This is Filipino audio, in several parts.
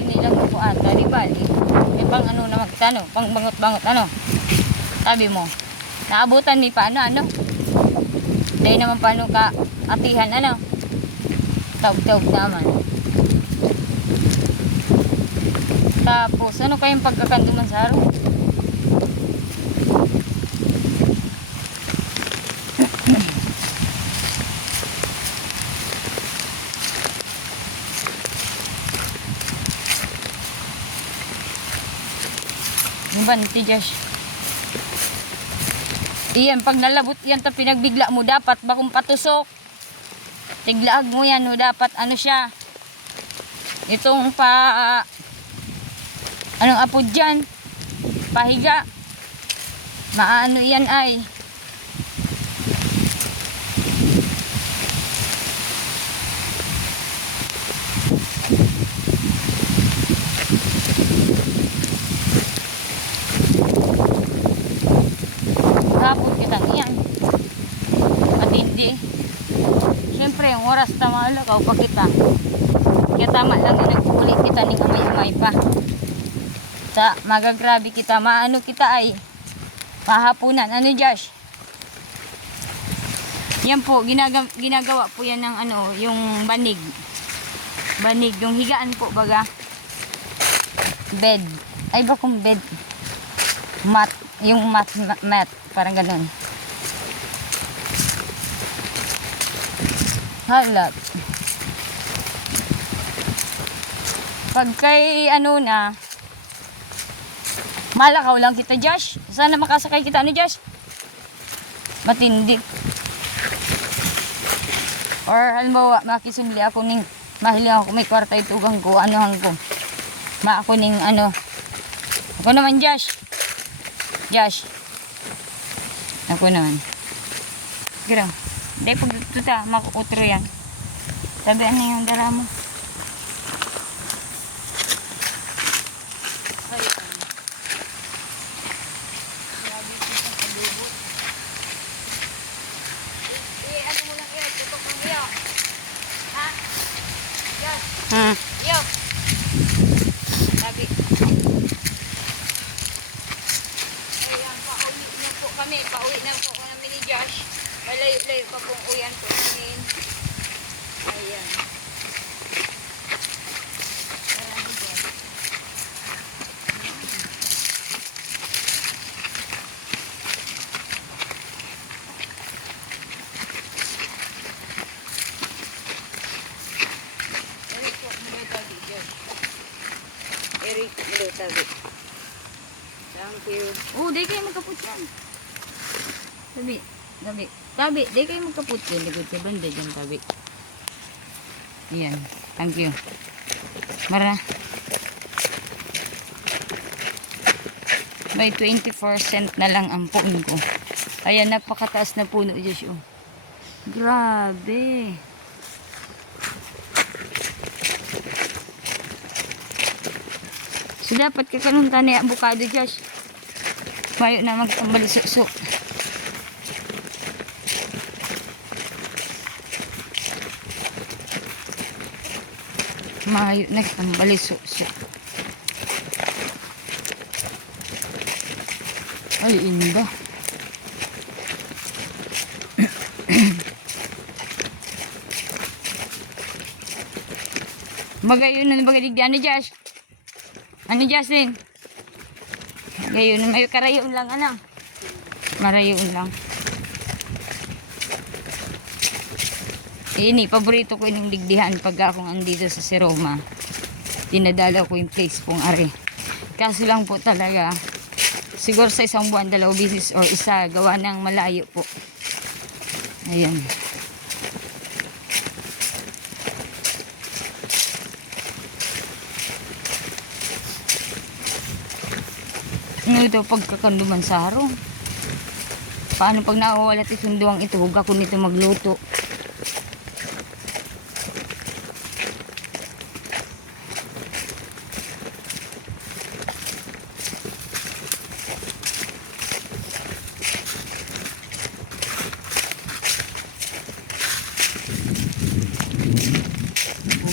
Ini lang ko ata, di bali. May pang ano na magtano, pang bangot-bangot ano. Sabi mo, naabutan mi pa ano ano. Dahil naman paano ka atihan ano. Tawag-tawag naman. Tapos, ano kayong pagkakando man sa araw? Banti, Josh. Iyan, pag nalabot yan, ta pinagbigla mo, dapat bakong patusok. Tiglaag mo yan, no, dapat ano siya. Itong pa, anong apod dyan? Pahiga. Maano yan ay. Hapon kita niyan. Matindi. Siyempre, oras tama alakaw pa kita. Kaya tama lang yung nagkukulit kita ni kamay-amay pa. Sa magagrabe kita, maano kita ay pahapunan. Ano Josh? Yan po, ginagawa, ginagawa po yan ng ano, yung banig. Banig, yung higaan po baga. Bed. Ay ba kung bed? Mat. Yung mat, mat, mat. Parang ganun. Halat. Pag kay ano na, malakaw lang kita, Josh. Sana makasakay kita, ano, Josh? Matindi. Or, halimbawa, makisumli ako ning, mahiling ako, may kwarta itugang ko, anuhan ko. Ma ako ning, ano, ako naman, Josh. Josh. Ako naman. Gira. Hindi, pag tuta, makukutro yan. Sabi, ano yung dala mo? Ay, ano. Grabe ito sa kalubot. Eh, ano mo lang iyo, tutok ang iyo. Ha? Yes. Hmm. Iyo. Sabi. Ayan, pauwi na po kami. Pauwi na po kami ni Josh. Malayo-layo pa pong uyan po namin. Ayan. Eric tabi. Thank you. Oh, di kayo magkaput yan. Tabi, tabi. Tabi, di kayo magkaput yan. Ligod sa banda dyan, tabi. Ayan, thank you. Mara. May 24 cent na lang ang puno ko. Ayan, napakataas na puno, Diyos. Oh. Grabe. So, dapat ka kanong tani ang bukado, Josh. Mayo na magtambali Mayo na tambali suso. Ay, inda. Magayon na bagaligyan ni Josh. Ano Justin? Ngayon, may karayon lang, ano? Marayon lang. Ini, paborito ko yung ligdihan pag akong andito sa Seroma. Dinadala ko yung place pong ari. Kaso lang po talaga, siguro sa isang buwan, dalawang bisis or isa, gawa ng malayo po. Ayan. Ano ito pagkakanduman sa harong? Paano pag nawawala ti sunduang ito, huwag ako nito magluto.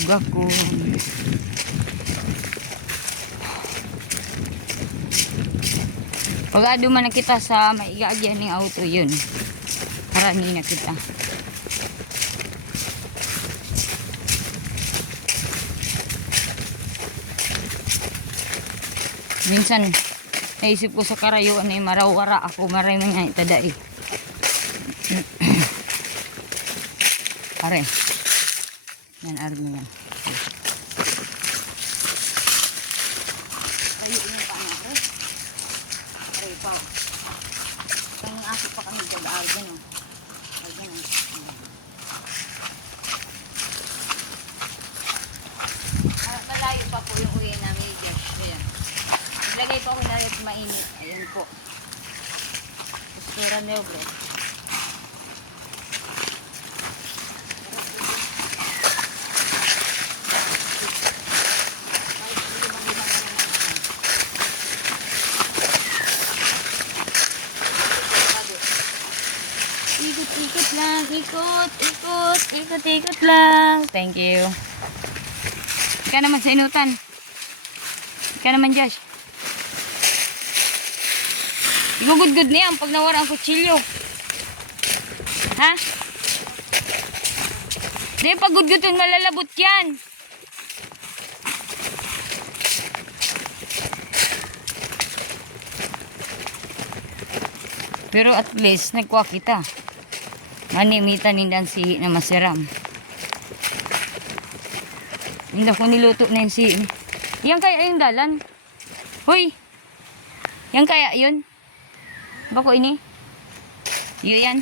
Ako. Pag ado man na kita sa maigaagyan ng auto yun. Harani na kita. Minsan, naisip ko sa karayuan ay marawara ako. Maray man nga itada eh. Pare. Yan, army yan. Tayo yung paano, pare. Pa. Kang asip pa kami dyan, dyan, oh. Ay, dyan, oh. Ah, Malayo pa po yung uwi namin, Jeff. Ayan. Naglagay po ako na rin mainit. Ayan po. Postura noble. Ikot-ikot lang, ikot, ikot, ikot-ikot lang. Thank you. Ika naman sa inutan. Ika naman, Josh. Igugud-gud niya pag nawara ang kutsilyo. Ha? Di, pag gudgudun malalabot yan. Pero at least, nagkuha kita. Manimitan ni Dansi na masiram. Hindi ko niluto na yung si... Yan kaya yung dalan? Hoy! Yan kaya yun? Bako ini? Iyo yan.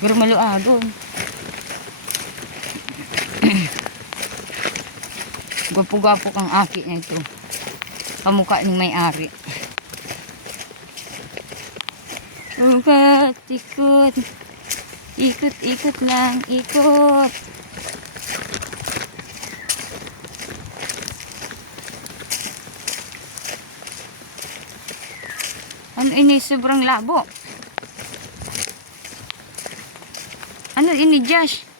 Pero maluado. Gwapo-gwapo kang aki na ito. Kamukha ng may-ari. Ugat, ikot. Ikot, ikot lang, ikot. Ano ini sobrang labo? Ano ini Josh?